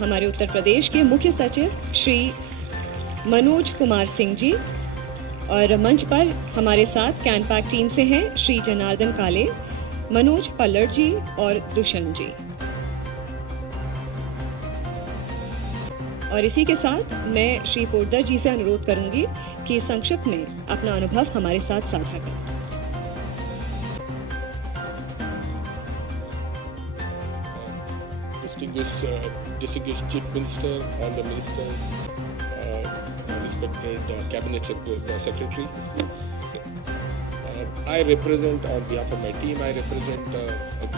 हमारे उत्तर प्रदेश के मुख्य सचिव श्री मनोज कुमार सिंह जी और मंच पर हमारे साथ कैनपैक टीम से हैं श्री जनार्दन काले, मनोज पल्लड़ जी और दुष्यंत जी। और इसी के साथ मैं श्री पोद्दार जी से अनुरोध करूंगी कि संक्षिप्त में अपना अनुभव हमारे साथ साझा करें। Distinguished Chief Minister, all the ministers, respected Cabinet Secretary. I represent, on behalf of my team, I represent a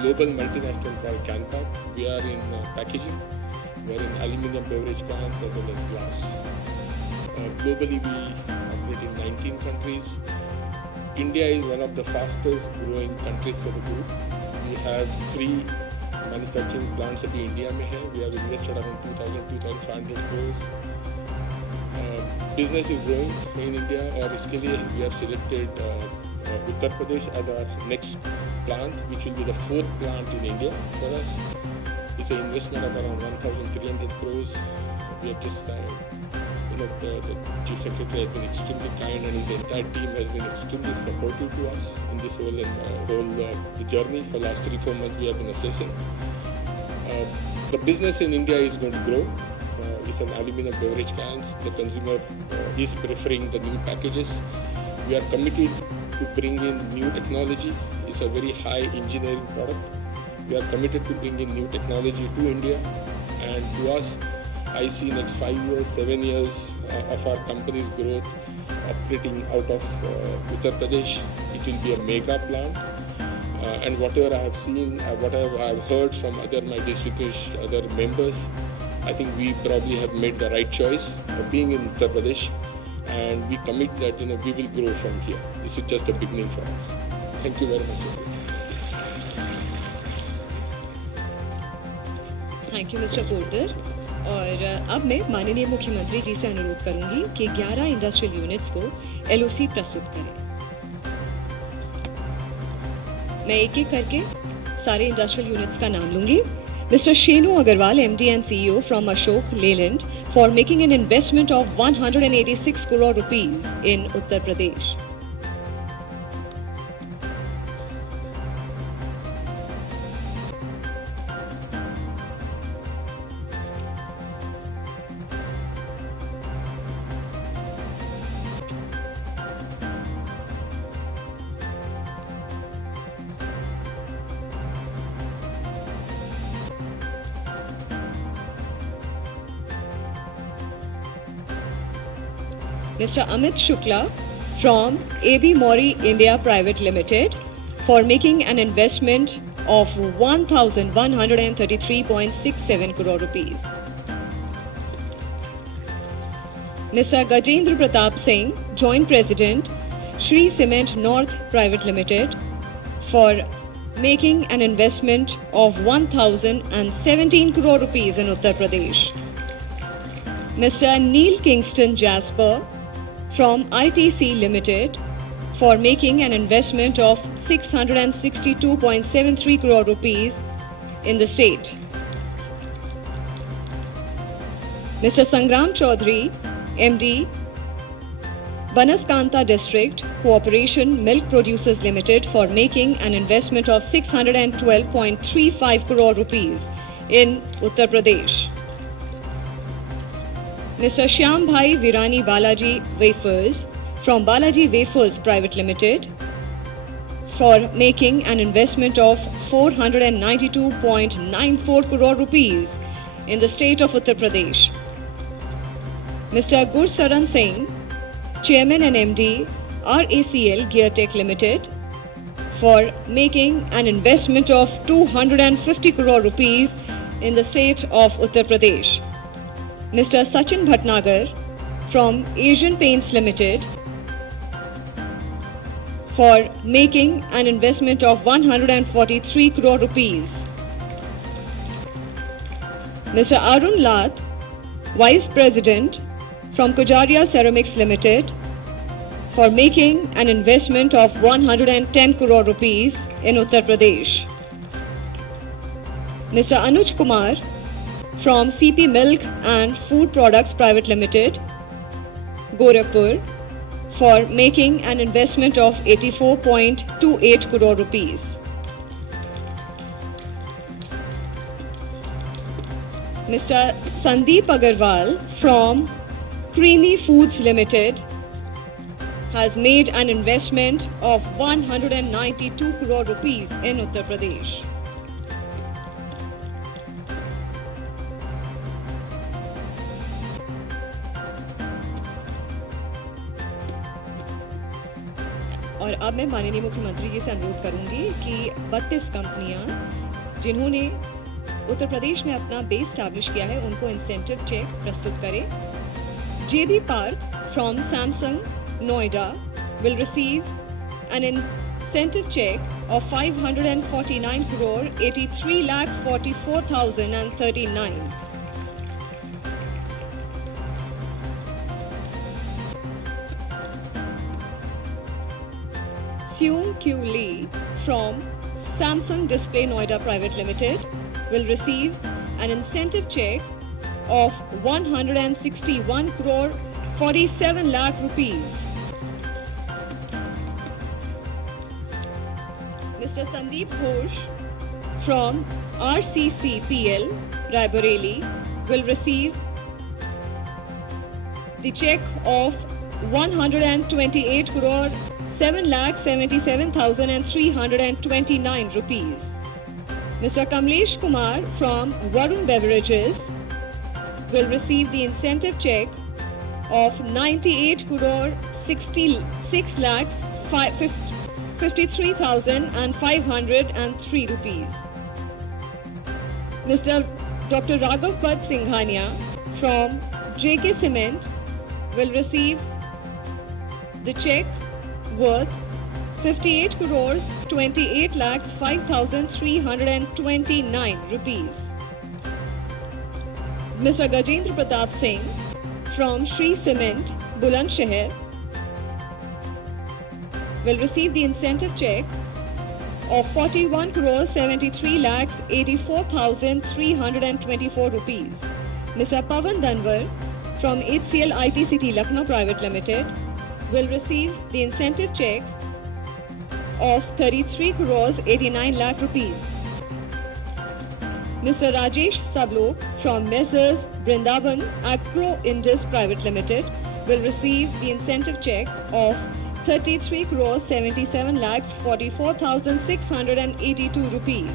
global multinational called Canpack. We are in packaging, we are in aluminium beverage cans as well as glass. Globally, we operate in 19 countries. India is one of the fastest growing countries for the group. We have 3 manufacturing plants अभी India में है. We have invested around 2,500 crores. Business is growing in India और इसके लिए we have selected Uttar Pradesh as our next plant, which will be the 4th plant in India for us. It's an investment of around 1,300 crores. We have just the Chief Secretary has been extremely kind and his entire team has been extremely supportive to us in this whole journey. For the last 3-4 months we have been assessing. The business in India is going to grow. It's an aluminum beverage cans. The consumer is preferring the new packages. We are committed to bring in new technology. It's a very high engineering product. We are committed to bring in new technology to India, and to us, I see next 5 years, 7 years of our company's growth operating out of Uttar Pradesh. It will be a mega plant, and whatever I have seen, whatever I have heard from my distinguished other members, I think we probably have made the right choice of being in Uttar Pradesh, and we commit that we will grow from here. This is just the beginning for us. Thank you very much. Thank you mister Poddar. और अब मैं माननीय मुख्यमंत्री जी से अनुरोध करूंगी कि 11 industrial units को एलओसी प्रस्तुत करें। मैं एक एक करके सारे इंडस्ट्रियल यूनिट्स का नाम लूंगी। Mister Shenu Agrawal, MD and CEO from Ashok Leyland, for making an investment of 186 crore rupees in Uttar Pradesh. Mr. Amit Shukla from AB Mori India Private Limited for making an investment of 1,133.67 crore rupees. Mr. Gajendra Pratap Singh, Joint President, Shri Cement North Private Limited for making an investment of 1,017 crore rupees in Uttar Pradesh. Mr. Neil Kingston Jasper from ITC Limited for making an investment of 662.73 crore rupees in the state. Mr. Sangram Chaudhary, MD, Banaskanta District Cooperation Milk Producers Limited for making an investment of 612.35 crore rupees in Uttar Pradesh. Mr. Shyam Bhai Virani Balaji Wafers from Balaji Wafers Private Limited for making an investment of 492.94 crore rupees in the state of Uttar Pradesh. Mr. Gursaran Singh, Chairman and MD, RACL Geartech Limited for making an investment of 250 crore rupees in the state of Uttar Pradesh. Mr. Sachin Bhatnagar from Asian Paints Limited for making an investment of 143 crore rupees. Mr. Arun Lath, Vice President from Kujaria Ceramics Limited for making an investment of 110 crore rupees in Uttar Pradesh. Mr. Anuj Kumar from CP Milk and Food Products Private Limited, Gorakhpur, for making an investment of 84.28 crore rupees. Mr. Sandeep Agarwal from Creamy Foods Limited has made an investment of 192 crore rupees in Uttar Pradesh. और अब मैं माननीय मुख्यमंत्री जी से अनुरोध करूंगी कि 32 कंपनियां जिन्होंने उत्तर प्रदेश में अपना बेस स्टैब्लिश किया है उनको इंसेंटिव चेक प्रस्तुत करें। JB Park from Samsung Noida will receive an incentive check of 549 crore 83 lakh 44,039. Seung Q Lee from Samsung Display Noida Private Limited will receive an incentive check of 161 crore 47 lakh rupees. Mr. Sandeep Ghosh from RCCPL Raebareli will receive the check of 128 crore 7,77,329 rupees. Mr. Kamlesh Kumar from Varun Beverages will receive the incentive check of 98 crore 66 lakhs 53,503 rupees. Mr. Dr. Raghav Pad Singhania from JK Cement will receive the check worth 58 crores 28 lakhs 5,329 rupees. Mr. Gajendra Pratap Singh from Shree Cement, Bulandshahr will receive the incentive check of 41 crores 73 lakhs 84,324 rupees. Mr. Pavan Danwar from HCL IT City Lucknow Private Limited will receive the incentive check of 33 crores 89 lakh rupees. Mr. Rajesh Sablok from Messrs. Brindavan Agro Indus Private Limited will receive the incentive check of 33 crores 77 lakhs 44,682 rupees.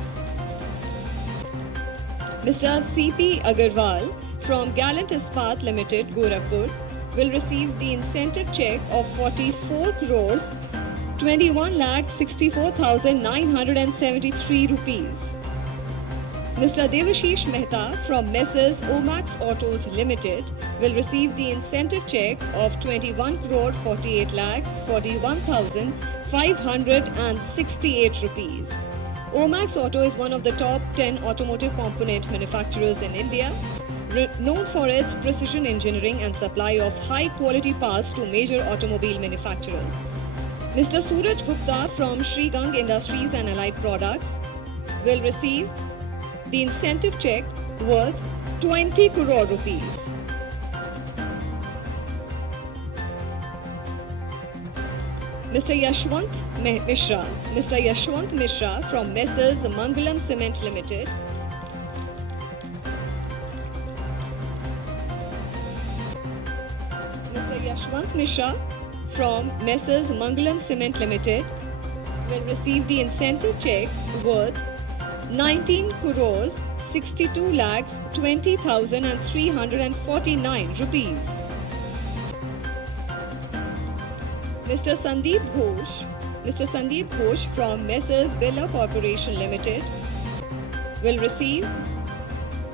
Mr. CP Agarwal from Gallant Ispat Limited, Gorakhpur will receive the incentive check of 44 crores 21 lakh 64,973 rupees. Mr. Devashish Mehta from Messrs. Omax Autos Limited will receive the incentive check of 21 crore 48 lakhs 41,568 rupees. Omax Auto is one of the top 10 automotive component manufacturers in India, known for its precision engineering and supply of high-quality parts to major automobile manufacturers. Mr. Suraj Gupta from Sri Gang Industries and Allied Products will receive the incentive check worth 20 crore rupees. Mr. Yashwant Mishra from Messrs. Mangalam Cement Limited Yashwant Mishra from Messrs. Mangalam Cement Limited will receive the incentive check worth 19 crores 62 lakhs 20,349 rupees. Mr. Sandeep Ghosh from Messrs. Birla Corporation Limited will receive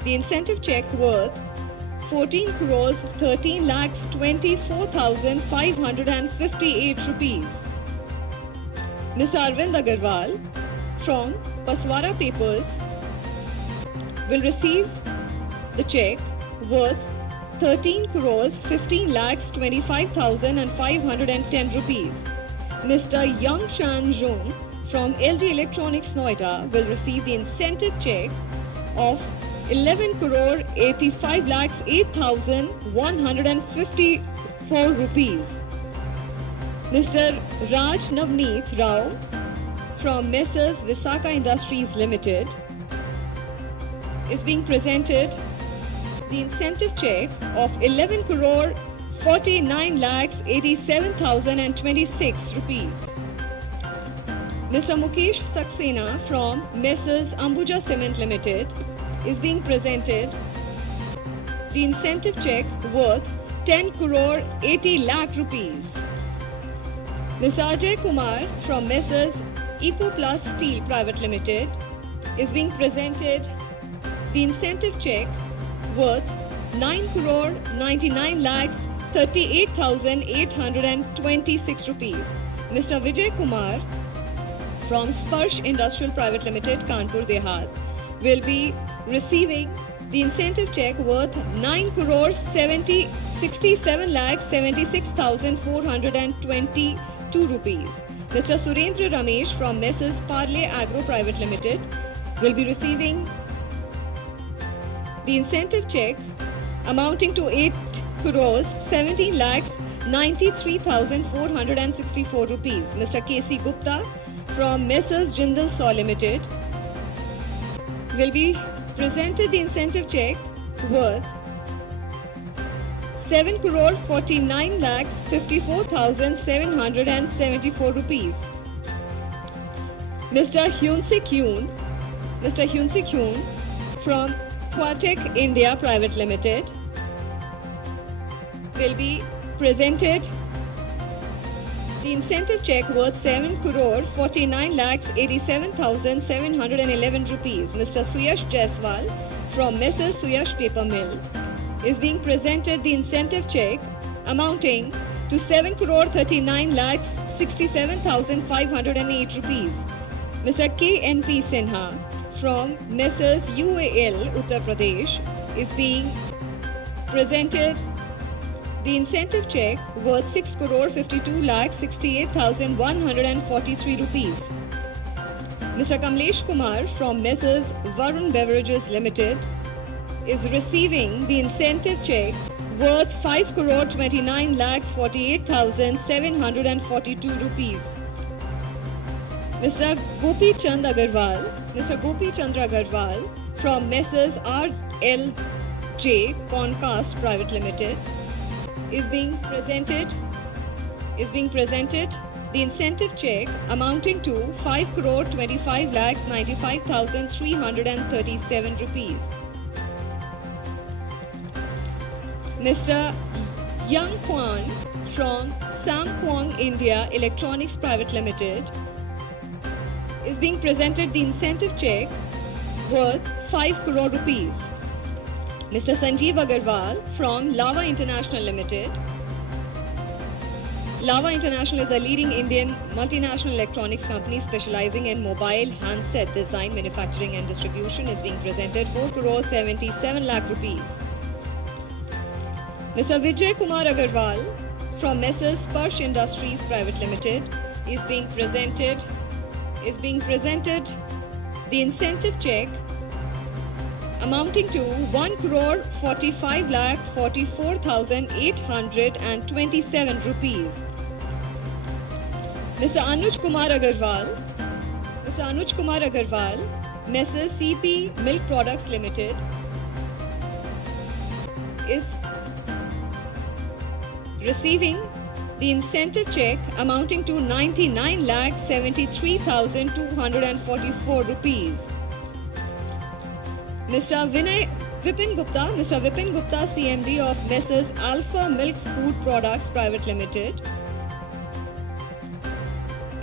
the incentive check worth 14 crores 13 lakhs 24,558 rupees. Mr. Arvind Agarwal from Paswara Papers will receive the check worth 13 crores 15 lakhs 25,510 rupees. Mr. Yang Chan Jung from LG Electronics Noida will receive the incentive check of 11 crore 85 lakhs 8,154 rupees. Mr. Raj Navneet Rao from Messrs. Visakha Industries Limited is being presented the incentive check of 11 crore 49 lakhs 87,026 rupees. Mr. Mukesh Saxena from Messrs. Ambuja Cement Limited is being presented the incentive check worth 10 crore 80 lakh rupees. Mr. Ajay Kumar from Messrs. Ecoplus Steel Private Limited is being presented the incentive check worth 9 crore 99 lakhs 38,826 rupees. Mr. Vijay Kumar from Sparsh Industrial Private Limited, Kanpur Dehat, will be receiving the incentive check worth 9 crore 67 lakhs 76,422 rupees. Mr. Surendra Ramesh from Messrs. Parle Agro Private Limited will be receiving the incentive check amounting to 8 crores 17 lakhs 93,464 rupees. Mr. K.C. Gupta from Messrs. Jindal Saw Limited will be presented the incentive check worth 7 crore 49 lakhs 54,774 rupees. Mr. Hyun Sik Yoon from Quatec India Private Limited will be presented the incentive check worth 7 crore 49 lakhs 87,711 rupees. Mr. Suyash Jaiswal from Messrs. Suyash Paper Mill is being presented the incentive check amounting to 7 crore 39 lakhs 67,508 rupees. Mr. K.N.P. Sinha from Messrs. UAL Uttar Pradesh is being presented the incentive check worth 6 crore 52 lakhs 68,143 rupees. Mr. Kamlesh Kumar from Messrs. Varun Beverages Limited is receiving the incentive check worth 5 crore 29 lakhs 48,742 rupees. Mr. Gopi Chandra Agarwal from Messrs. RLJ Concast Private Limited is being presented the incentive check amounting to 5 crore 25 lakhs 95,337 rupees. Mr. Young Kwan from Samkwang India Electronics Private Limited is being presented the incentive check worth 5 crore rupees. Mr. Sanjeev Agarwal from Lava International Limited. Lava International is a leading Indian multinational electronics company specializing in mobile handset design, manufacturing and distribution is being presented 4 crore 77 lakh rupees. Mr. Vijay Kumar Agarwal from Messrs. Sparsh Industries Private Limited is being presented the incentive check amounting to 1 crore 45 lakh 44,827 rupees. Mr. Anuj Kumar Agarwal, Messrs. CP Milk Products Limited is receiving the incentive check amounting to 99 lakh 73,244 rupees. Mr. Vipin Gupta, CMD of Messrs. Alpha Milk Food Products Private Limited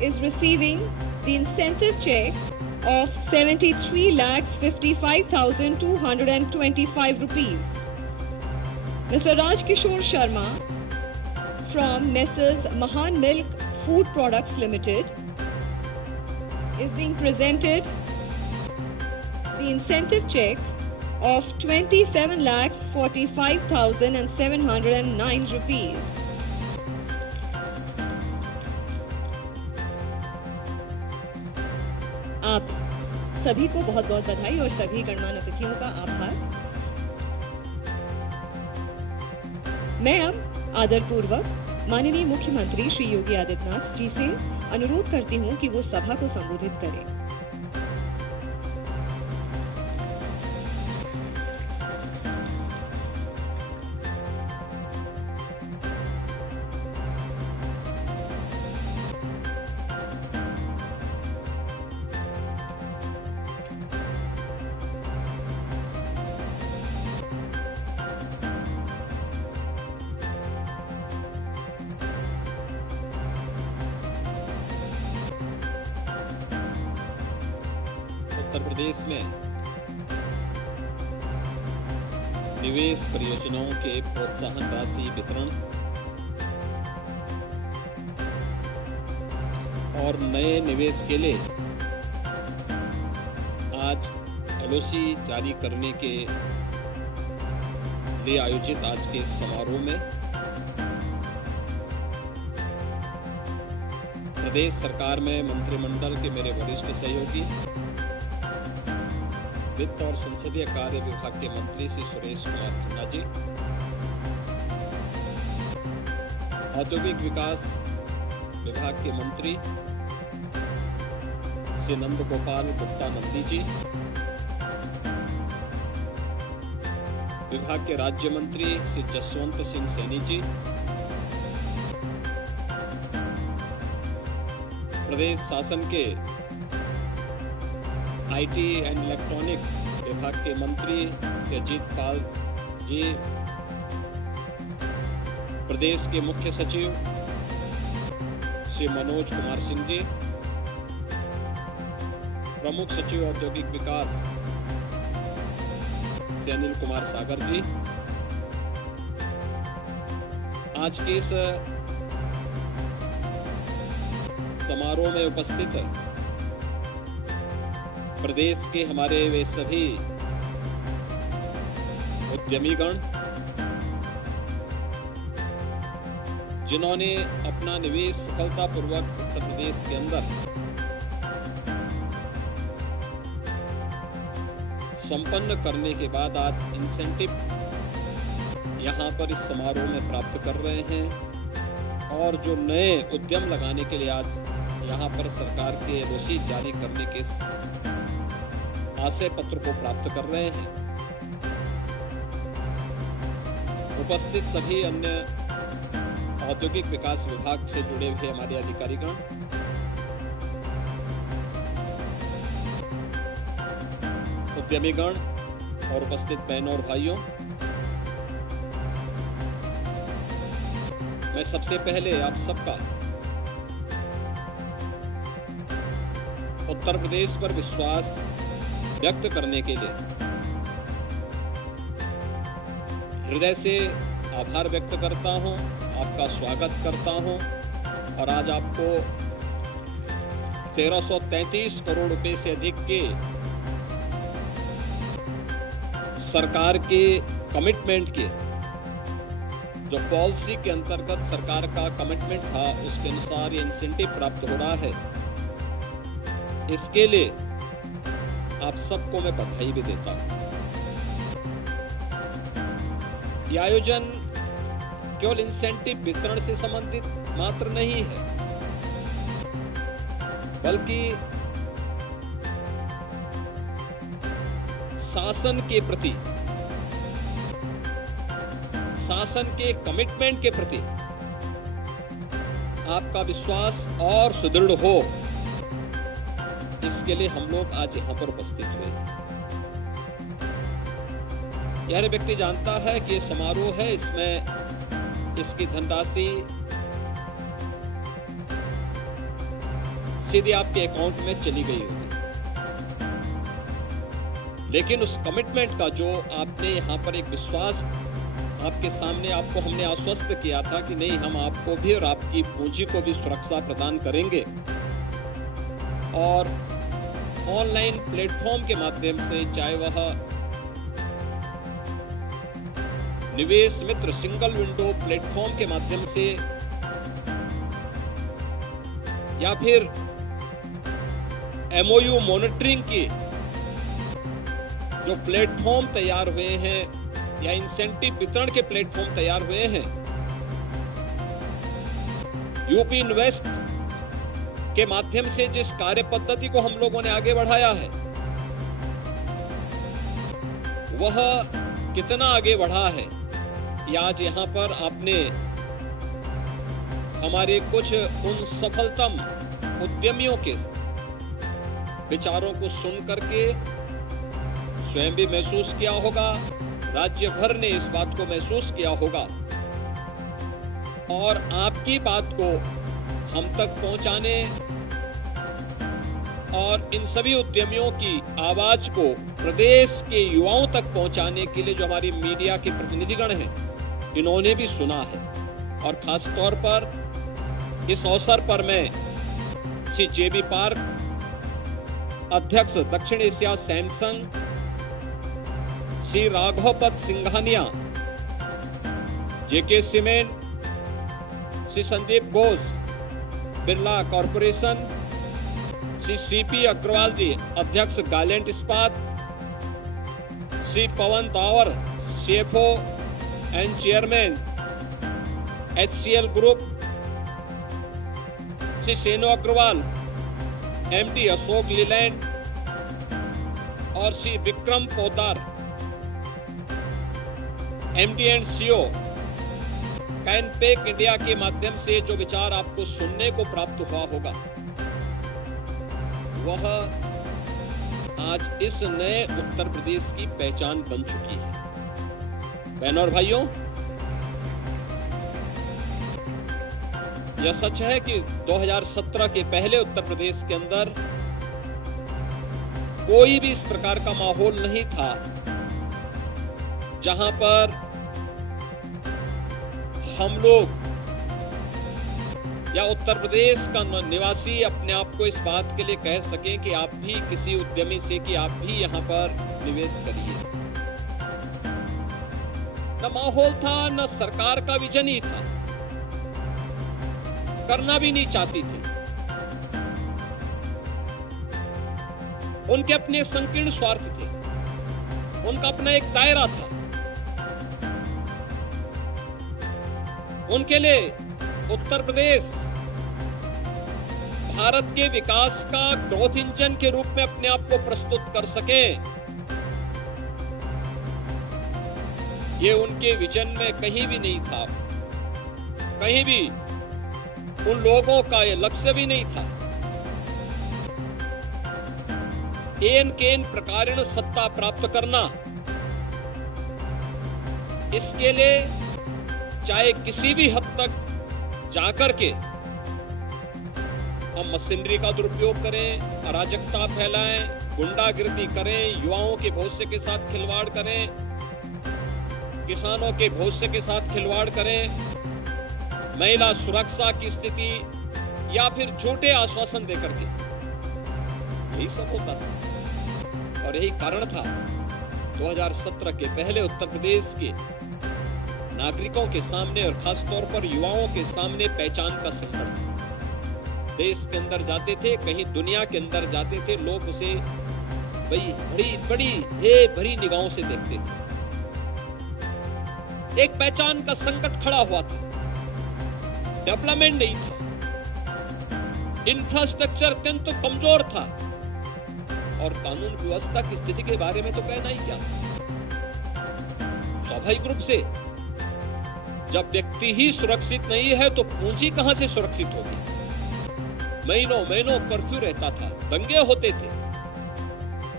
is receiving the incentive check of 73 lakhs 55,225 rupees. Mr. Raj Kishore Sharma from Messrs. Mahan Milk Food Products Limited is being presented the incentive check of 27 lakhs 45,709 rupees. आप सभी को बहुत बहुत बधाई और सभी गणमान्य अतिथियों का आभार। मैं अब आदरपूर्वक माननीय मुख्यमंत्री श्री योगी आदित्यनाथ जी से अनुरोध करती हूं कि वो सभा को संबोधित करें। उत्तर प्रदेश में निवेश परियोजनाओं के प्रोत्साहन राशि वितरण और नए निवेश के लिए आज एलओसी जारी करने के लिए आयोजित आज के समारोह में प्रदेश सरकार में मंत्रिमंडल के मेरे वरिष्ठ सहयोगी, वित्त और संसदीय कार्य विभाग के मंत्री श्री सुरेश कुमार खन्ना जी, औद्योगिक विकास विभाग के मंत्री श्री नंद गोपाल गुप्ता नंदी जी, विभाग के राज्य मंत्री श्री जसवंत सिंह सैनी जी, प्रदेश शासन के आईटी एंड इलेक्ट्रॉनिक्स विभाग के मंत्री श्री अजीत पाल जी, प्रदेश के मुख्य सचिव श्री मनोज कुमार सिंह जी, प्रमुख सचिव औद्योगिक विकास श्री अनिल कुमार सागर जी, आज के इस समारोह में उपस्थित प्रदेश के हमारे वे सभी उद्यमीगण जिन्होंने अपना निवेश सफलतापूर्वक उत्तर प्रदेश के अंदर संपन्न करने के बाद आज इंसेंटिव यहां पर इस समारोह में प्राप्त कर रहे हैं और जो नए उद्यम लगाने के लिए आज यहां पर सरकार के एलओसी जारी करने के आशय पत्र को प्राप्त कर रहे हैं। उपस्थित सभी अन्य औद्योगिक विकास विभाग से जुड़े हुए हमारे अधिकारीगण, उद्यमीगण और उपस्थित बहनों और भाइयों, मैं सबसे पहले आप सबका उत्तर प्रदेश पर विश्वास व्यक्त करने के लिए हृदय से आभार व्यक्त करता हूं, आपका स्वागत करता हूं और आज आपको 1333 करोड़ रुपए से अधिक के सरकार के कमिटमेंट के जो पॉलिसी के अंतर्गत सरकार का कमिटमेंट था उसके अनुसार ये इंसेंटिव प्राप्त हो रहा है। इसके लिए आप सबको मैं बधाई भी देता हूं। यह आयोजन केवल इंसेंटिव वितरण से संबंधित मात्र नहीं है, बल्कि शासन के प्रति, शासन के कमिटमेंट के प्रति आपका विश्वास और सुदृढ़ हो, इसके लिए हम लोग आज यहां पर उपस्थित हुए। यह व्यक्ति जानता है कि समारोह है, इसमें इसकी धनराशि सीधे आपके अकाउंट में चली गई होगी, लेकिन उस कमिटमेंट का जो आपने यहाँ पर एक विश्वास आपके सामने आपको हमने आश्वस्त किया था कि नहीं, हम आपको भी और आपकी पूंजी को भी सुरक्षा प्रदान करेंगे और ऑनलाइन प्लेटफॉर्म के माध्यम से, चाहे वह निवेश मित्र सिंगल विंडो प्लेटफॉर्म के माध्यम से या फिर एमओयू मॉनिटरिंग की जो प्लेटफॉर्म तैयार हुए हैं या इंसेंटिव वितरण के प्लेटफॉर्म तैयार हुए हैं, यूपी इन्वेस्ट के माध्यम से जिस कार्य पद्धति को हम लोगों ने आगे बढ़ाया है, वह कितना आगे बढ़ा है कि आज यहां पर आपने हमारे कुछ उन सफलतम उद्यमियों के विचारों को सुन करके स्वयं भी महसूस किया होगा, राज्य भर ने इस बात को महसूस किया होगा, और आपकी बात को हम तक पहुंचाने और इन सभी उद्यमियों की आवाज को प्रदेश के युवाओं तक पहुंचाने के लिए जो हमारी मीडिया के प्रतिनिधिगण हैं, इन्होंने भी सुना है। और खास तौर पर इस अवसर पर मैं श्री जेबी पार्क अध्यक्ष दक्षिण Asia Samsung, Shri Raghavpat Singhania J K cement, Shri Sandeep Ghosh Birla corporation, Shri C P Agarwal ji अध्यक्ष गायलैंड Ispat, Shri Pawan Dawar CFO and chairman HCL group, Shri Shenu Agarwal MD Ashok Leyland और Shri Vikram Podar MD and CEO Canpack India के माध्यम से जो विचार आपको सुनने को प्राप्त हुआ होगा, वह आज इस नए उत्तर प्रदेश की पहचान बन चुकी है। बहनों और भाइयों, यह सच है कि 2017 के पहले उत्तर प्रदेश के अंदर कोई भी इस प्रकार का माहौल नहीं था जहां पर हम लोग या उत्तर प्रदेश का निवासी अपने आप को इस बात के लिए कह सके कि आप भी किसी उद्यमी से कि आप भी यहां पर निवेश करिए। न माहौल था, न सरकार का विजन ही था, करना भी नहीं चाहती थी। उनके अपने संकीर्ण स्वार्थ थे, उनका अपना एक दायरा था। उनके लिए उत्तर प्रदेश भारत के विकास का ग्रोथ इंजन के रूप में अपने आप को प्रस्तुत कर सके, ये उनके विजन में कहीं भी नहीं था। कहीं भी उन लोगों का ये लक्ष्य भी नहीं था। एन केन प्रकारेण सत्ता प्राप्त करना, इसके लिए चाहे किसी भी हद तक जाकर के हम मशीनरी का दुरुपयोग करें, अराजकता फैलाएं, गुंडागिर्दी करें, युवाओं के भविष्य के साथ खिलवाड़ करें, किसानों के भविष्य के साथ खिलवाड़ करें, महिला सुरक्षा की स्थिति या फिर झूठे आश्वासन देकर के, यही सब होता था। और यही कारण था 2017 के पहले उत्तर प्रदेश के नागरिकों के सामने और खास तौर पर युवाओं के सामने पहचान का संकट था। देश के अंदर जाते थे, कहीं दुनिया के अंदर जाते थे, लोग उसे बड़ी भरी निगाहों से देखते थे। एक पहचान का संकट खड़ा हुआ था, डेवलपमेंट नहीं था, इंफ्रास्ट्रक्चर अत्यंत कमजोर था और कानून व्यवस्था की स्थिति के बारे में तो कहना ही क्या। स्वाभाविक रूप से जब व्यक्ति ही सुरक्षित नहीं है तो पूंजी कहां से सुरक्षित होगी। महीनों कर्फ्यू रहता था, दंगे होते थे,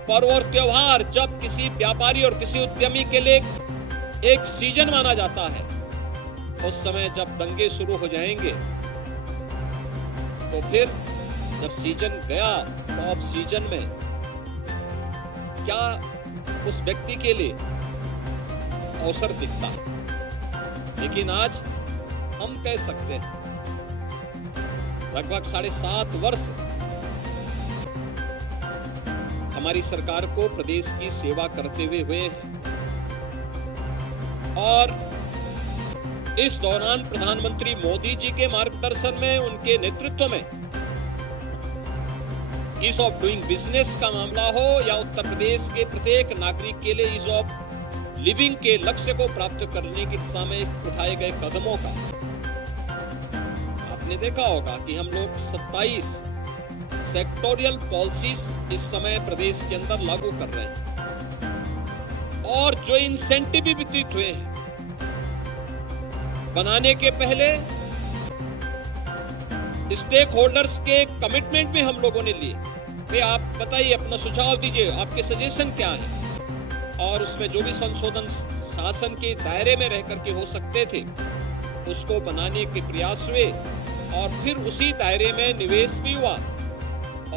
पर्व और त्योहार जब किसी व्यापारी और किसी उद्यमी के लिए एक सीजन माना जाता है, उस समय जब दंगे शुरू हो जाएंगे तो फिर जब सीजन गया तो अब सीजन में क्या उस व्यक्ति के लिए अवसर दिखता। लेकिन आज हम कह सकते हैं लगभग 7.5 वर्ष हमारी सरकार को प्रदेश की सेवा करते हुए हैं और इस दौरान प्रधानमंत्री मोदी जी के मार्गदर्शन में, उनके नेतृत्व में ईज ऑफ डूइंग बिजनेस का मामला हो या उत्तर प्रदेश के प्रत्येक नागरिक के लिए ईज ऑफ लिविंग के लक्ष्य को प्राप्त करने की दिशा में उठाए गए कदमों का, आपने देखा होगा कि हम लोग 27 सेक्टोरियल पॉलिसीज इस समय प्रदेश के अंदर लागू कर रहे हैं और जो इंसेंटिव भी वितरित हुए हैं बनाने के पहले स्टेक होल्डर्स के कमिटमेंट भी हम लोगों ने लिए। भाई आप बताइए, अपना सुझाव दीजिए, आपके सजेशन क्या है, और उसमें जो भी संशोधन शासन के दायरे में रह करके हो सकते थे उसको बनाने के प्रयास हुए और फिर उसी दायरे में निवेश भी हुआ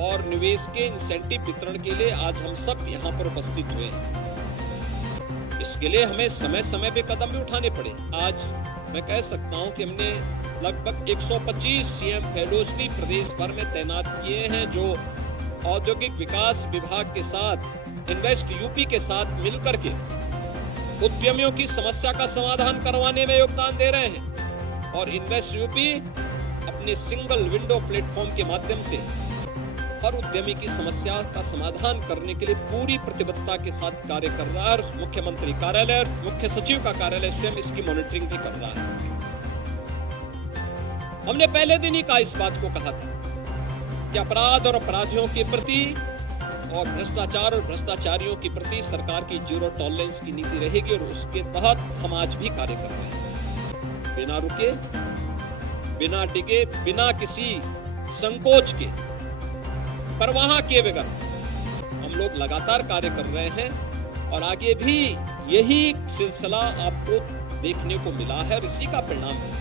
और निवेश के इंसेंटिव वितरण के लिए आज हम सब यहाँ पर उपस्थित हुए हैं। इसके लिए हमें समय समय पे कदम भी उठाने पड़े। आज मैं कह सकता हूँ कि हमने लगभग 125 सीएम फेलोज भी प्रदेश भर में तैनात किए हैं जो औद्योगिक विकास विभाग के साथ, इन्वेस्ट यूपी के साथ मिलकर के उद्यमियों की समस्या का समाधान करवाने में योगदान दे रहे हैं। और इन्वेस्ट यूपी अपने सिंगल विंडो प्लेटफॉर्म के माध्यम से हर उद्यमी की समस्या का समाधान करने के लिए पूरी प्रतिबद्धता के साथ कार्य कर रहा है और मुख्यमंत्री कार्यालय और मुख्य सचिव का कार्यालय स्वयं इसकी मॉनिटरिंग भी कर रहा है। हमने पहले दिन ही कहा, इस बात को कहा था कि अपराध और अपराधियों के प्रति और भ्रष्टाचार और भ्रष्टाचारियों के प्रति सरकार की जीरो टॉलरेंस की नीति रहेगी और उसके तहत हम आज भी कार्य कर रहे हैं। बिना रुके, बिना टिके, बिना किसी संकोच के, परवाह किए बगैर हम लोग लगातार कार्य कर रहे हैं और आगे भी यही सिलसिला आपको देखने को मिला है। और इसी का परिणाम है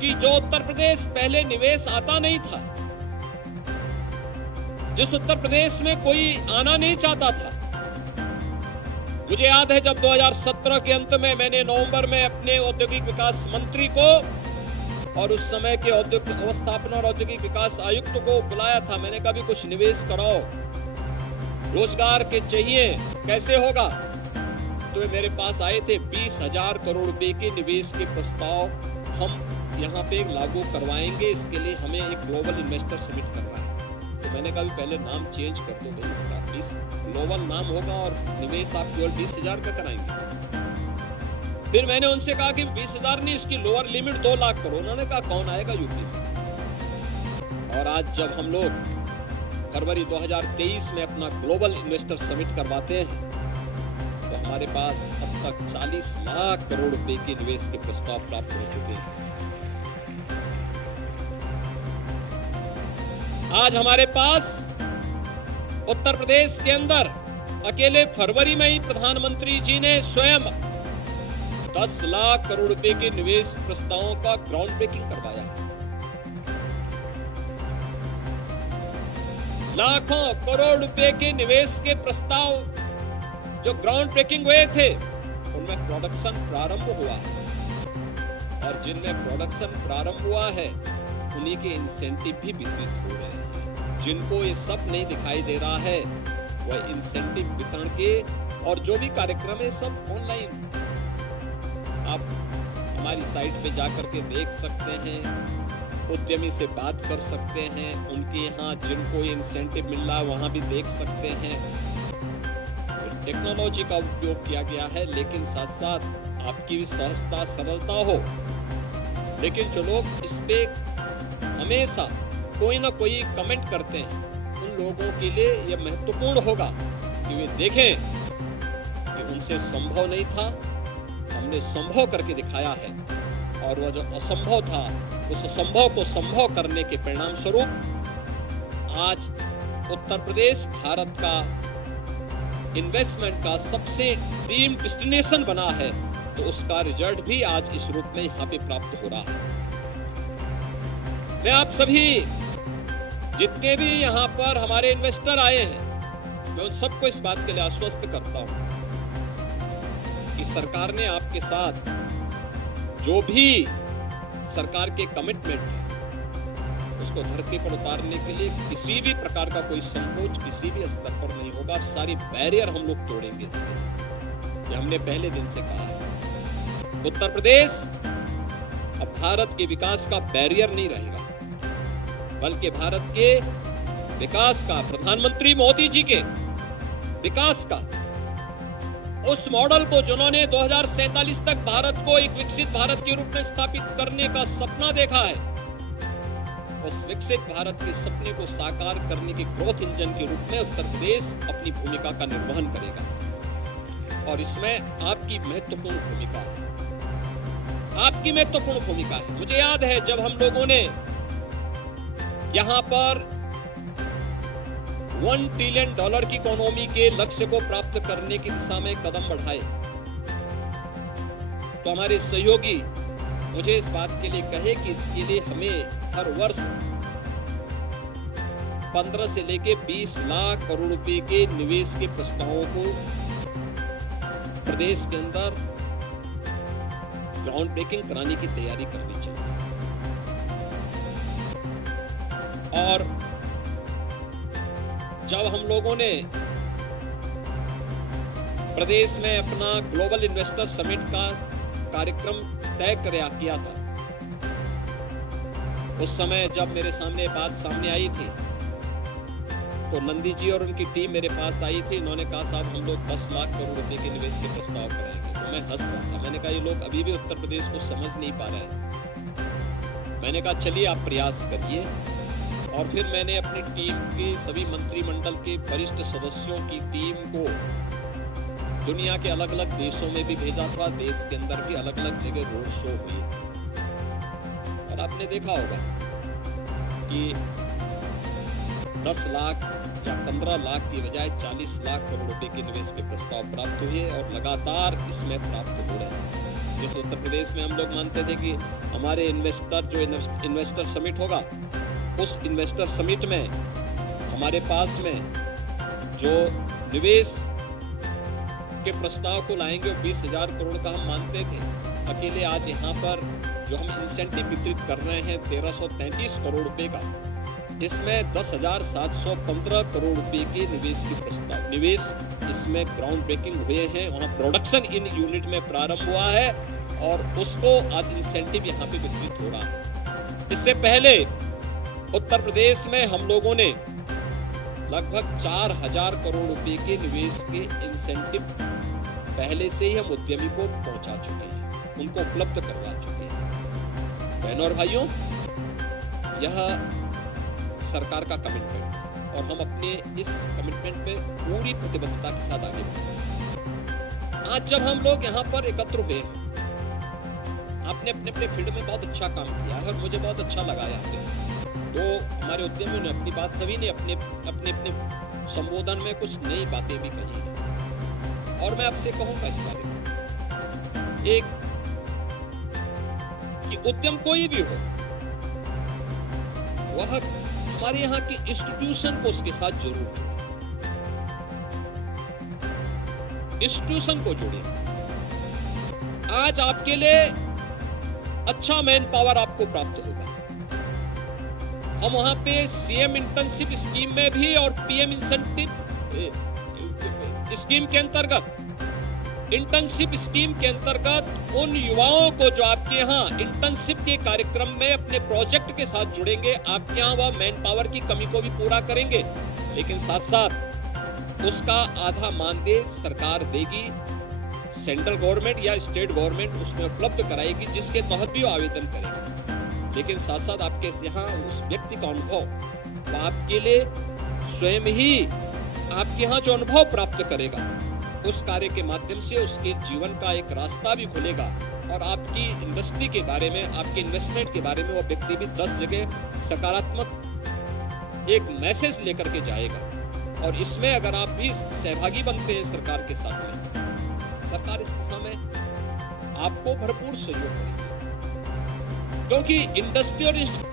कि जो उत्तर प्रदेश पहले निवेश आता नहीं था, जिस उत्तर प्रदेश में कोई आना नहीं चाहता था, मुझे याद है जब 2017 के अंत में मैंने नवंबर में अपने औद्योगिक विकास मंत्री को और उस समय के औद्योगिक अवस्थापना और औद्योगिक विकास आयुक्त को बुलाया था। मैंने कहा भी कुछ निवेश कराओ, रोजगार के चाहिए, कैसे होगा? तो वे मेरे पास आए थे। 20,000 करोड़ रुपए के निवेश के प्रस्ताव हम यहाँ पे लागू करवाएंगे, इसके लिए हमें एक ग्लोबल इन्वेस्टर समिट करना है। तो मैंने कहा भी पहले नाम चेंज कर दो भाई, इसका 20 ग्लोबल नाम होगा और निवेश आप केवल 20,000 का कराएंगे। फिर मैंने उनसे कहा कि 20,000 नहीं, इसकी लोअर लिमिट 2 लाख करो। उन्होंने कहा कौन आएगा यूपी में। और आज जब हम लोग फरवरी 2023 में अपना ग्लोबल इन्वेस्टर समिट करवाते हैं तो हमारे पास अब तक 40 लाख करोड़ रुपए के निवेश के प्रस्ताव प्राप्त हो चुके हैं। आज हमारे पास उत्तर प्रदेश के अंदर अकेले फरवरी में ही प्रधानमंत्री जी ने स्वयं 10 लाख करोड़ रुपए के निवेश प्रस्तावों का ग्राउंड ब्रेकिंग करवाया है। लाखों करोड़ रुपए के निवेश के प्रस्ताव जो ग्राउंड ब्रेकिंग हुए थे उनमें प्रोडक्शन प्रारंभ हुआ है और जिनमें प्रोडक्शन प्रारंभ हुआ है उन्हीं के इंसेंटिव भी वितरित हो रहे हैं। जिनको ये सब नहीं दिखाई दे रहा है वह इंसेंटिव वितरण के और जो भी कार्यक्रम है सब ऑनलाइन आप हमारी साइट पे जाकर के देख सकते हैं, उद्यमी से बात कर सकते हैं, उनके यहाँ जिनको ये इंसेंटिव मिल रहा है वहां भी देख सकते हैं। टेक्नोलॉजी का उपयोग किया गया है लेकिन साथ साथ आपकी भी सहजता सरलता हो। लेकिन जो लोग इस पे हमेशा कोई ना कोई कमेंट करते हैं उन लोगों के लिए यह महत्वपूर्ण होगा कि वे देखें कि उनसे संभव नहीं था, हमने संभव करके दिखाया है और वह जो असंभव था उस असंभव को संभव करने के परिणाम स्वरूप आज उत्तर प्रदेश भारत का इन्वेस्टमेंट का सबसे ड्रीम डेस्टिनेशन बना है। तो उसका रिजल्ट भी आज इस रूप में यहाँ पे प्राप्त हो रहा है। मैं आप सभी जितने भी यहाँ पर हमारे इन्वेस्टर आए हैं मैं उन सबको इस बात के लिए आश्वस्त करता हूँ कि सरकार ने आपके साथ जो भी सरकार के कमिटमेंट है उसको धरती पर उतारने के लिए किसी भी प्रकार का कोई संकोच किसी भी स्तर पर नहीं होगा। सारी बैरियर हम लोग तोड़ेंगे इसके। ये हमने पहले दिन से कहा है। उत्तर प्रदेश अब भारत के विकास का बैरियर नहीं रहेगा बल्कि भारत के विकास का, प्रधानमंत्री मोदी जी के विकास का, उस मॉडल को जिन्होंने 2047 तक भारत को एक विकसित भारत के रूप में स्थापित करने का सपना देखा है, उस विकसित भारत के सपने को साकार करने के ग्रोथ इंजन के रूप में उत्तर प्रदेश अपनी भूमिका का निर्वहन करेगा। और इसमें आपकी महत्वपूर्ण भूमिका है, आपकी महत्वपूर्ण भूमिका है। मुझे याद है जब हम लोगों ने यहां पर $1 ट्रिलियन की इकोनॉमी के लक्ष्य को प्राप्त करने की दिशा में कदम बढ़ाए, तो हमारे सहयोगी मुझे इस बात के लिए कहे कि इसके लिए हमें हर वर्ष 15 से लेके 20 लाख करोड़ रुपए के निवेश के प्रस्तावों को प्रदेश के अंदर ग्राउंड ब्रेकिंग कराने की तैयारी करनी चाहिए। और जब हम लोगों ने प्रदेश में अपना ग्लोबल इन्वेस्टर समिट का कार्यक्रम तय किया था, उस समय जब मेरे सामने बात सामने आई थी तो नंदी जी और उनकी टीम मेरे पास आई थी। उन्होंने कहा साहब हम लोग 10 लाख करोड़ रुपए के निवेश के प्रस्ताव करेंगे। तो मैं हंस रहा था, मैंने कहा ये लोग अभी भी उत्तर प्रदेश को समझ नहीं पा रहे हैं। मैंने कहा चलिए आप प्रयास करिए। और फिर मैंने अपनी टीम के सभी मंत्रिमंडल के वरिष्ठ सदस्यों की टीम को दुनिया के अलग अलग देशों में भी भेजा था, देश के अंदर भी अलग अलग जगह रोड शो हुए। और आपने देखा होगा कि 10 लाख या 15 लाख की बजाय 40 लाख करोड़ रुपए के निवेश के प्रस्ताव प्राप्त हुए और लगातार इसमें प्राप्त हो रहे हैं। जैसे उत्तर प्रदेश में हम लोग मानते थे कि हमारे इन्वेस्टर समिट होगा, उस इन्वेस्टर समिट में हमारे पास में जो निवेश के प्रस्ताव को लाएंगे वो 20,000 करोड़ का हम मानते थे अकेले। आज यहाँ पर जो हम इंसेंटिव वितरित कर रहे हैं 1333 करोड़ रुपए का, इसमें 10,715 करोड़ रुपए के निवेश इसमें ग्राउंड ब्रेकिंग हुए हैं। वहाँ प्रोडक्शन इन यूनिट में प्रारंभ हुआ है और उसको आज इंसेंटिव यहाँ पे वितरित हो रहा है। इससे पहले उत्तर प्रदेश में हम लोगों ने लगभग 4,000 करोड़ रुपए के निवेश के इंसेंटिव पहले से ही हम उद्यमी को पहुंचा चुके हैं, उनको उपलब्ध करवा चुके हैं। बहनों और भाइयों, यह सरकार का कमिटमेंट है और हम अपने इस कमिटमेंट पे पूरी प्रतिबद्धता के साथ आगे बढ़ेंगे। आज जब हम लोग यहाँ पर एकत्र हुए, आपने अपने अपने फील्ड में बहुत अच्छा काम किया है और मुझे बहुत अच्छा लगा यहाँ पे। तो हमारे उद्यमियों ने अपनी बात, सभी ने अपने अपने संबोधन में कुछ नई बातें भी कही हैं। और मैं आपसे कहूंगा इस बारे में एक कि उद्यम कोई भी हो, वह हमारे यहाँ की इंस्टीट्यूशन को उसके साथ जरूर जोड़े, इंस्टीट्यूशन को जोड़े। आज आपके लिए अच्छा मैन पावर आपको प्राप्त होगा। हम वहां पे सीएम इंटर्नशिप स्कीम में भी और पीएम इंसेंटिव स्कीम के अंतर्गत, इंटर्नशिप स्कीम के अंतर्गत उन युवाओं को जो आपके यहाँ इंटर्नशिप के कार्यक्रम में अपने प्रोजेक्ट के साथ जुड़ेंगे, आपके यहाँ वह मैन पावर की कमी को भी पूरा करेंगे। लेकिन साथ साथ उसका आधा मानदेय सरकार देगी, सेंट्रल गवर्नमेंट या स्टेट गवर्नमेंट उसमें उपलब्ध कराएगी, जिसके तहत भी वो आवेदन करेगा। लेकिन साथ साथ आपके यहाँ उस व्यक्ति का अनुभव, वो आपके लिए स्वयं ही आपके यहाँ जो अनुभव प्राप्त करेगा, उस कार्य के माध्यम से उसके जीवन का एक रास्ता भी खुलेगा और आपकी इंडस्ट्री के बारे में, आपके इन्वेस्टमेंट के बारे में वो व्यक्ति भी 10 जगह सकारात्मक एक मैसेज लेकर के जाएगा। और इसमें अगर आप भी सहभागी बनते हैं सरकार के साथ में, सरकार इस दिशा में आपको भरपूर सहयोग करेगी, क्योंकि इंडस्ट्री और इंस्टीट्यूशन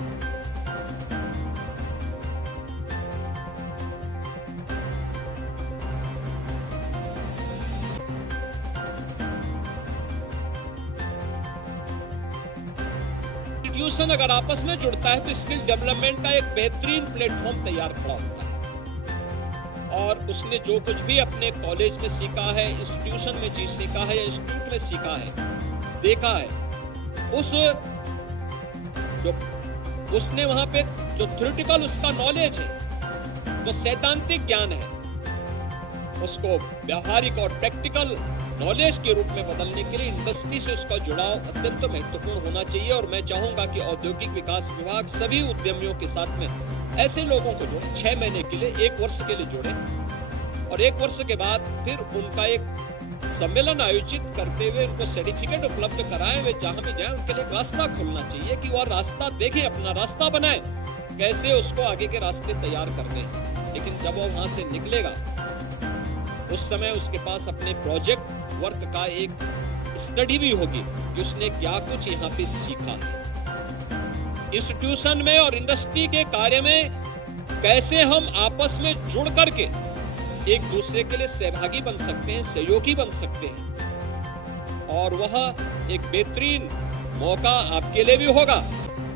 अगर आपस में जुड़ता है तो स्किल डेवलपमेंट का एक बेहतरीन प्लेटफॉर्म तैयार खड़ा होता है। और उसने जो कुछ भी अपने कॉलेज में सीखा है, इंस्टीट्यूशन में चीज सीखा है या इंस्टीट्यूट में सीखा है, देखा है, उस जो उसने वहां पे जो थ्योरेटिकल उसका नॉलेज है जो सैद्धांतिक ज्ञान है उसको व्यावहारिक और प्रैक्टिकल नॉलेज के रूप में बदलने के लिए इंडस्ट्री से उसका जुड़ाव अत्यंत महत्वपूर्ण होना चाहिए। और मैं चाहूंगा कि औद्योगिक विकास विभाग सभी उद्यमियों के साथ में ऐसे लोगों को जोड़े, 6 महीने के लिए, 1 वर्ष के लिए जोड़े, और 1 वर्ष के बाद फिर उनका एक सम्मेलन आयोजित करते हुए उनको सर्टिफिकेट उपलब्ध कराएं। वे जहां भी जाएं उनके लिए एक रास्ता खोलना चाहिए कि वह रास्ता देखें, अपना रास्ता बनाए, कैसे उसको आगे के रास्ते तैयार कर दें। लेकिन जब वो वहां से निकलेगा उस समय उसके पास अपने प्रोजेक्ट वर्क का एक स्टडी भी होगी कि उसने क्या कुछ यहाँ पे सीखा है। इंस्टीट्यूशन में और इंडस्ट्री के कार्य में कैसे हम आपस में जुड़ करके एक दूसरे के लिए सहभागी बन सकते हैं, सहयोगी बन सकते हैं, और वह एक बेहतरीन मौका आपके लिए भी होगा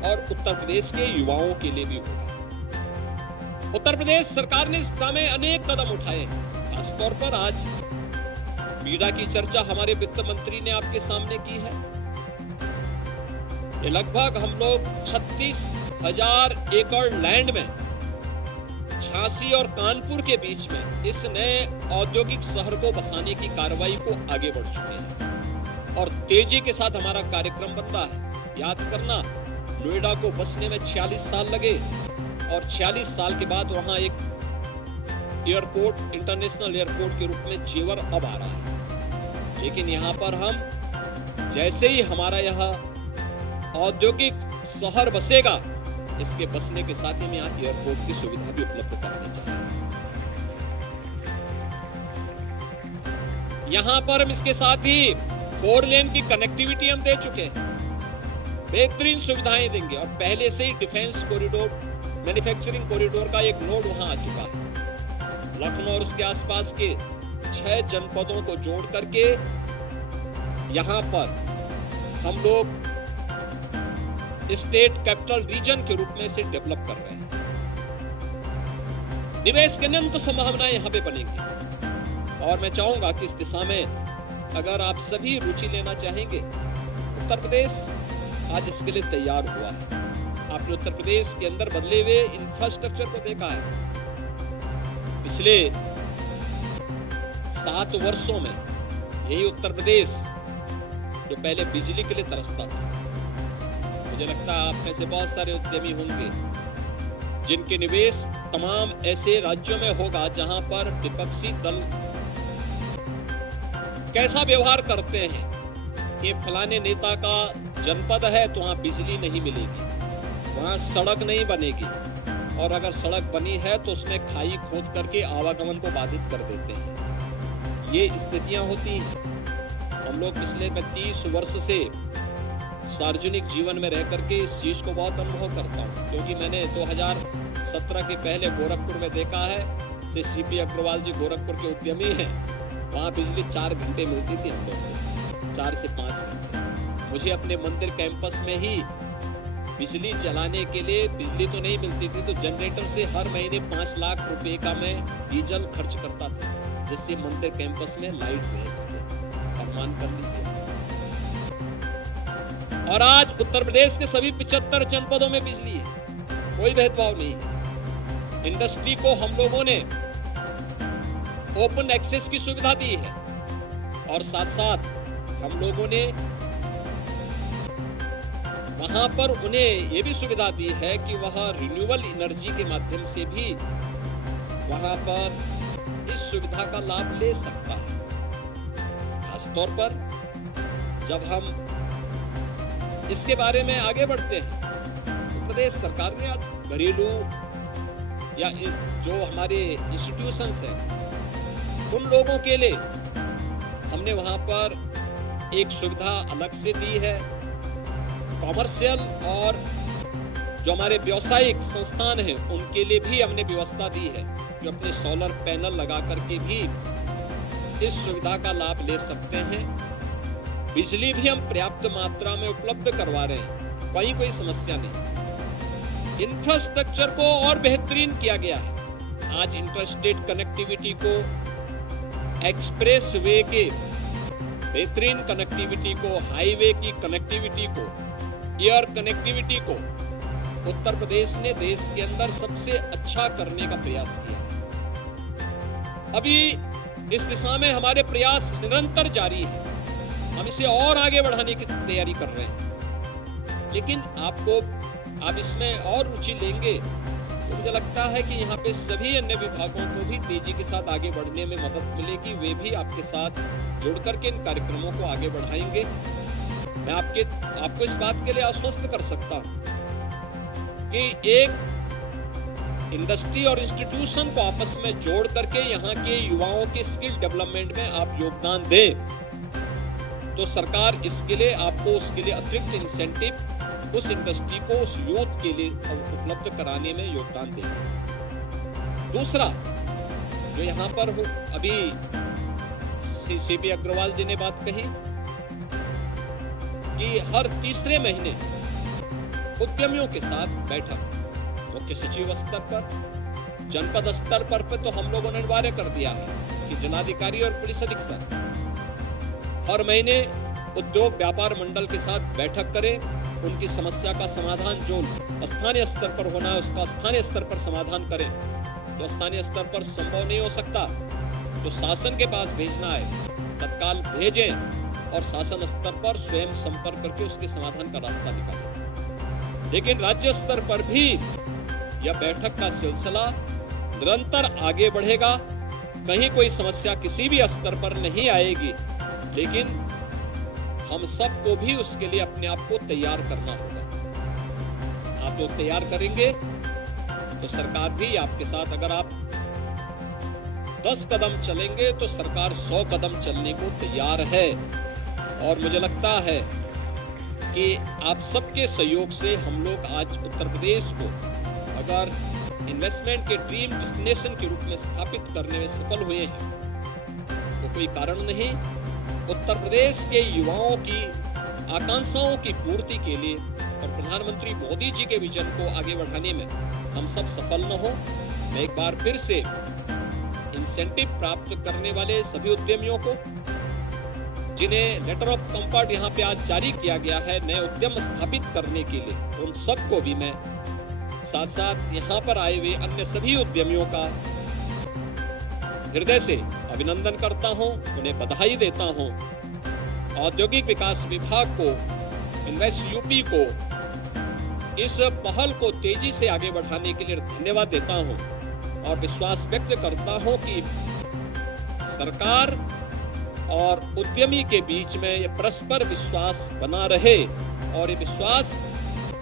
और उत्तर प्रदेश के युवाओं के लिए भी होगा। उत्तर प्रदेश सरकार ने इस दिशा में अनेक कदम उठाए हैं। खासतौर पर आज बीडा की चर्चा हमारे वित्त मंत्री ने आपके सामने की है। ये लगभग हम लोग 36,000 एकड़ लैंड में झांसी और कानपुर के बीच में इस नए औद्योगिक शहर को बसाने की कार्रवाई को आगे बढ़ चुके हैं और तेजी के साथ हमारा कार्यक्रम बन रहा है। याद करना, नोएडा को बसने में 46 साल लगे और 46 साल के बाद वहां एक एयरपोर्ट, इंटरनेशनल एयरपोर्ट के रूप में जेवर अब आ रहा है। लेकिन यहाँ पर हम जैसे ही हमारा यह औद्योगिक शहर बसेगा, इसके बसने के साथ ही हम यहाँ एयरपोर्ट की सुविधा भी उपलब्ध कराने जा रहे हैं। यहाँ पर हम इसके साथ ही 4 लेन की कनेक्टिविटी हम दे चुके हैं, बेहतरीन सुविधाएं देंगे, और पहले से ही डिफेंस कॉरिडोर, मैन्युफैक्चरिंग कॉरिडोर का एक नोड वहां आ चुका है। लखनऊ और उसके आसपास के 6 जनपदों को जोड़ करके यहां पर हम लोग स्टेट कैपिटल रीजन के रूप में इसे डेवलप कर रहे हैं। निवेश की अनंत संभावनाएं यहां पे बनेंगी और मैं चाहूंगा कि इस दिशा में अगर आप सभी रुचि लेना चाहेंगे, उत्तर प्रदेश आज इसके लिए तैयार हुआ है। आपने उत्तर प्रदेश के अंदर बदले हुए इंफ्रास्ट्रक्चर को देखा है। पिछले 7 वर्षों में यही उत्तर प्रदेश जो पहले बिजली के लिए तरसता था, मुझे लगता है आप में से बहुत सारे उद्यमी होंगे जिनके निवेश तमाम ऐसे राज्यों में होगा जहां पर विपक्षी दल कैसा व्यवहार करते हैं कि फलाने नेता का जनपद है तो वहां बिजली नहीं मिलेगी, वहां सड़क नहीं बनेगी, और अगर सड़क बनी है तो उसमें खाई खोद करके आवागमन को बाधित कर देते हैं। ये स्थितियां होती हैं। हम लोग पिछले 30 वर्ष से सार्वजनिक जीवन में रह करके इस चीज को बहुत अनुभव करता हूँ, क्योंकि मैंने 2017 के पहले गोरखपुर में देखा है। से सीपी अग्रवाल जी गोरखपुर के उद्यमी हैं, वहां बिजली 4 घंटे मिलती थी हम लोग को, 4 से 5 घंटे। मुझे अपने मंदिर कैंपस में ही बिजली चलाने के लिए बिजली तो नहीं मिलती थी, तो जनरेटर से हर महीने 5 लाख रुपए का मैं डीजल खर्च करता था, जिससे मंदिर कैंपस में लाइट रह सके। और मान कर लीजिए, और आज उत्तर प्रदेश के सभी 75 जनपदों में बिजली है, कोई भेदभाव नहीं है। इंडस्ट्री को हम लोगों ने ओपन एक्सेस की सुविधा दी है और साथ साथ हम लोगों ने वहां पर उन्हें यह भी सुविधा दी है कि वह रिन्यूएबल एनर्जी के माध्यम से भी वहां पर इस सुविधा का लाभ ले सकता है। खासतौर पर जब हम इसके बारे में आगे बढ़ते हैं, तो प्रदेश सरकार ने आज घरेलू या जो हमारे इंस्टीट्यूशंस हैं उन लोगों के लिए हमने वहां पर एक सुविधा अलग से दी है। कॉमर्शियल और जो हमारे व्यावसायिक संस्थान हैं उनके लिए भी हमने व्यवस्था दी है, जो अपने सोलर पैनल लगा करके भी इस सुविधा का लाभ ले सकते हैं। बिजली भी हम पर्याप्त मात्रा में उपलब्ध करवा रहे हैं, कहीं कोई समस्या नहीं। इंफ्रास्ट्रक्चर को और बेहतरीन किया गया है। आज इंटरस्टेट कनेक्टिविटी को, एक्सप्रेस वे के बेहतरीन कनेक्टिविटी को, हाईवे की कनेक्टिविटी को, एयर कनेक्टिविटी को उत्तर प्रदेश ने देश के अंदर सबसे अच्छा करने का प्रयास किया। अभी इस दिशा में हमारे प्रयास निरंतर जारी है, हम इसे और आगे बढ़ाने की तैयारी कर रहे हैं। लेकिन आप इसमें और रुचि लेंगे तो मुझे लगता है कि यहाँ पे सभी अन्य विभागों को भी तेजी के साथ आगे बढ़ने में मदद मिलेगी। वे भी आपके साथ जुड़ करके इन कार्यक्रमों को आगे बढ़ाएंगे। मैं आपको इस बात के लिए आश्वस्त कर सकता हूं कि एक इंडस्ट्री और इंस्टीट्यूशन को आपस में जोड़ करके यहाँ के युवाओं के स्किल डेवलपमेंट में आप योगदान दें तो सरकार इसके लिए आपको उसके लिए अतिरिक्त इंसेंटिव उस इंडस्ट्री को उस यूथ के लिए उपलब्ध कराने में योगदान देगी। दूसरा जो यहाँ पर अभी सीपी अग्रवाल जी ने बात कही कि हर तीसरे महीने उद्यमियों के साथ बैठक मुख्य सचिव स्तर पर, जनपद स्तर पर तो हम लोगों ने अनिवार्य कर दिया है कि जिलाधिकारी और पुलिस अधीक्षक हर महीने उद्योग व्यापार मंडल के साथ बैठक करें, उनकी समस्या का समाधान जो स्थानीय स्तर पर होना है उसका स्थानीय स्तर पर समाधान करें। जो स्थानीय स्तर पर संभव नहीं हो सकता तो शासन के पास भेजना है तत्काल भेजें और शासन स्तर पर स्वयं संपर्क करके उसके समाधान का रास्ता निकालें। लेकिन राज्य स्तर पर भी यह बैठक का सिलसिला निरंतर आगे बढ़ेगा। कहीं कोई समस्या किसी भी स्तर पर नहीं आएगी, लेकिन हम सबको भी उसके लिए अपने आप को तैयार करना होगा। आप लोग तैयार करेंगे तो सरकार भी आपके साथ, अगर आप 10 कदम चलेंगे तो सरकार 100 कदम चलने को तैयार है। और मुझे लगता है कि आप सबके सहयोग से हम लोग आज उत्तर प्रदेश को अगर इन्वेस्टमेंट के ड्रीम डेस्टिनेशन के रूप में स्थापित करने में सफल हुए हैं तो कोई कारण नहीं उत्तर प्रदेश के युवाओं की आकांक्षाओं की पूर्ति के लिए और प्रधानमंत्री मोदी जी के विजन को आगे बढ़ाने में हम सब सफल न हो। मैं एक बार फिर से इंसेंटिव प्राप्त करने वाले सभी उद्यमियों को, जिन्हें लेटर ऑफ कंफर्ट यहाँ पे आज जारी किया गया है नए उद्यम स्थापित करने के लिए, उन सबको भी मैं साथ साथ यहाँ पर आए हुए अन्य सभी उद्यमियों का हृदय से अभिनंदन करता हूं, उन्हें बधाई देता हूं। औद्योगिक विकास विभाग को, इन्वेस्ट यूपी को इस पहल को तेजी से आगे बढ़ाने के लिए धन्यवाद देता हूं और विश्वास व्यक्त करता हूं कि सरकार और उद्यमी के बीच में ये परस्पर विश्वास बना रहे और ये विश्वास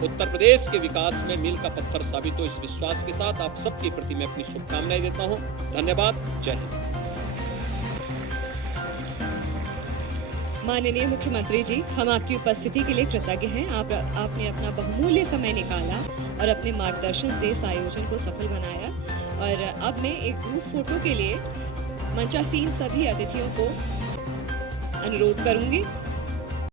उत्तर प्रदेश के विकास में मील का पत्थर साबित हो। इस विश्वास के साथ आप सबके प्रति मैं अपनी शुभकामनाएं देता हूं। धन्यवाद। जय हिंद। माननीय मुख्यमंत्री जी, हम आपकी उपस्थिति के लिए कृतज्ञ हैं। आपने अपना बहुमूल्य समय निकाला और अपने मार्गदर्शन से इस आयोजन को सफल बनाया। और अब मैं एक ग्रुप फोटो के लिए मंचासीन सभी अतिथियों को अनुरोध करूंगी।